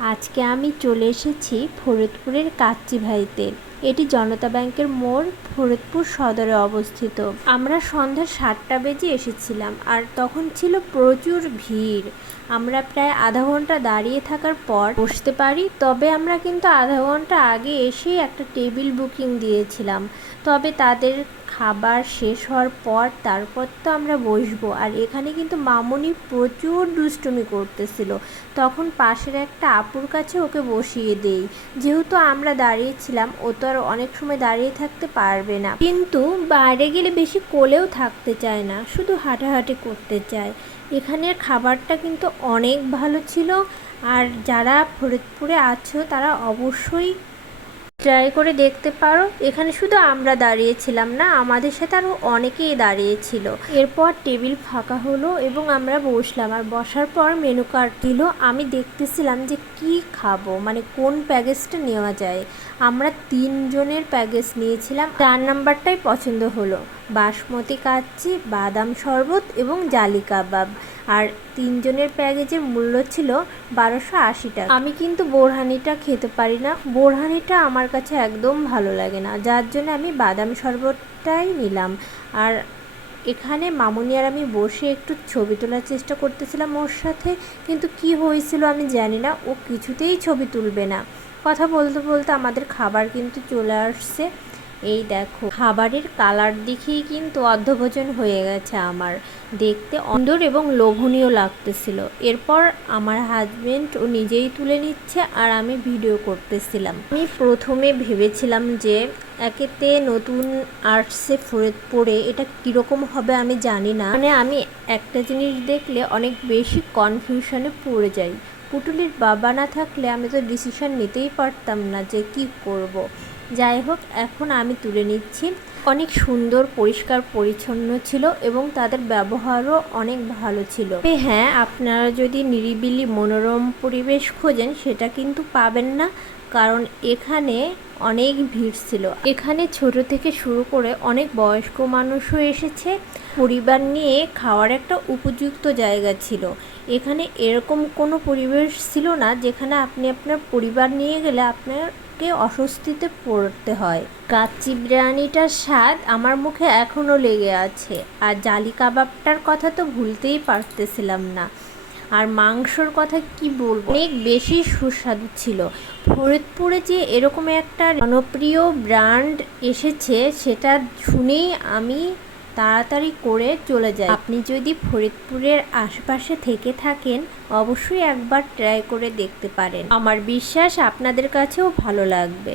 আজকে আমি চলে এসেছি ফরিদপুরের কাচ্চি ভাইতে। এটি জনতা ব্যাংকের মোড় ফরিদপুর সদরে অবস্থিত। আমরা সন্ধ্যা সাতটা বেজে এসেছিলাম আর তখন ছিল প্রচুর ভিড়। আমরা প্রায় আধা ঘণ্টা দাঁড়িয়ে থাকার পর বসতে পারি। তবে আমরা কিন্তু আধা ঘণ্টা আগে এসেই একটা টেবিল বুকিং দিয়েছিলাম। তবে তাদের খাবার শেষ হওয়ার পর তারপর তো আমরা বসবো। আর এখানে কিন্তু মামুনি প্রচুর দুষ্টুমি করতেছিল। তখন পাশের একটা আপুর কাছে ওকে বসিয়ে দেই। যেহেতু আমরা দাঁড়িয়েছিলাম, ও তো আর অনেক সময় দাঁড়িয়ে থাকতে পারবে না। কিন্তু বাইরে গেলে বেশি কোলেও থাকতে চায় না, শুধু হাঁটাহাঁটি করতে চায়। এখানের খাবারটা কিন্তু অনেক ভালো ছিল, আর যারা ফরিদপুরে আছো তারা অবশ্যই ট্রাই করে দেখতে পারো। এখানে শুধু আমরা দাঁড়িয়েছিলাম না, আমাদের সাথে আরও অনেকেই দাঁড়িয়েছিল। এরপর টেবিল ফাঁকা হলো এবং আমরা বসলাম, আর বসার পর মেনু কার্ড দিল। আমি দেখতেছিলাম যে কি খাব মানে কোন প্যাকেজটা নেওয়া যায়। আমরা তিনজনের প্যাকেজ নিয়েছিলাম। চার নাম্বারটাই পছন্দ হলো। বাসমতি কাচ্চি, বাদাম শরবত এবং জালি কাবাব। আর তিনজনের প্যাকেজের মূল্য ছিল বারোশো আশি টাকা। আমি কিন্তু বোরহানিটা খেতে পারি না। বোরহানিটা আমার কাছে একদম ভালো লাগে না। যার জন্য আমি বাদাম শরবতটাই নিলাম। আর এখানে মামুনি আর আমি বসে একটু ছবি তোলার চেষ্টা করতেছিলাম ওর সাথে, কিন্তু কি হয়েছিল আমি জানি না, ও কিছুতেই ছবি তুলবে না। কথা বলতে বলতে আমাদের খাবার কিন্তু চলে আসছে। এই দেখো, খাবারের কালার দেখেই কিন্তু অর্ধভোজন হয়ে গেছে আমার। দেখতে অন্দর এবং লোভনীয় লাগতেছিল। এরপর আমার হাজবেন্ড ও নিজেই তুলে নিচ্ছে আর আমি ভিডিও করতেছিলাম। আমি প্রথমে ভেবেছিলাম যে একেতে নতুন আর্টসে ফরিদপুরে এটা কীরকম হবে আমি জানি না। মানে আমি একটা জিনিস দেখলে অনেক বেশি কনফিউশনে পড়ে যাই। পুটুলির বাবা না থাকলে আমি তো ডিসিশন নিতেই পারতাম না যে কি করব। যাই হোক, এখন আমি তুলে নিচ্ছি। অনেক সুন্দর, পরিষ্কার, পরিচ্ছন্ন ছিল এবং তাদের ব্যবহারও অনেক ভালো ছিল। হ্যাঁ আপনারা যদি নিরিবিলি, মনোরম পরিবেশ খোঁজেন, সেটা কিন্তু পাবেন না, কারণ এখানে অনেক ভিড় ছিল। এখানে ছোট থেকে শুরু করে অনেক বয়স্ক মানুষও এসেছে। পরিবার নিয়ে খাওয়ার একটা উপযুক্ত জায়গা ছিল। এখানে এরকম কোনো পরিবেশ ছিল না, যেখানে আপনি আপনার পরিবার নিয়ে গেলে আপনাকে অস্বস্তিতে পড়তে হয়। কাচ্চি বিরিয়ানিটার স্বাদ আমার মুখে এখনও লেগে আছে। আর জালি কাবাবটার কথা তো ভুলতেই পারতেছিলাম না। আর মাংসর কথা কি বলব? অনেক বেশি সুস্বাদু ছিল। ফরিদপুরে যে এরকম একটা জনপ্রিয় ব্র্যান্ড এসেছে, সেটা শুনেই আমি তাড়াতাড়ি করে চলে যায়। আপনি যদি ফরিদপুরের আশপাশে থেকে থাকেন, অবশ্যই একবার ট্রাই করে দেখতে পারেন। আমার বিশ্বাস আপনাদের কাছেও ভালো লাগবে।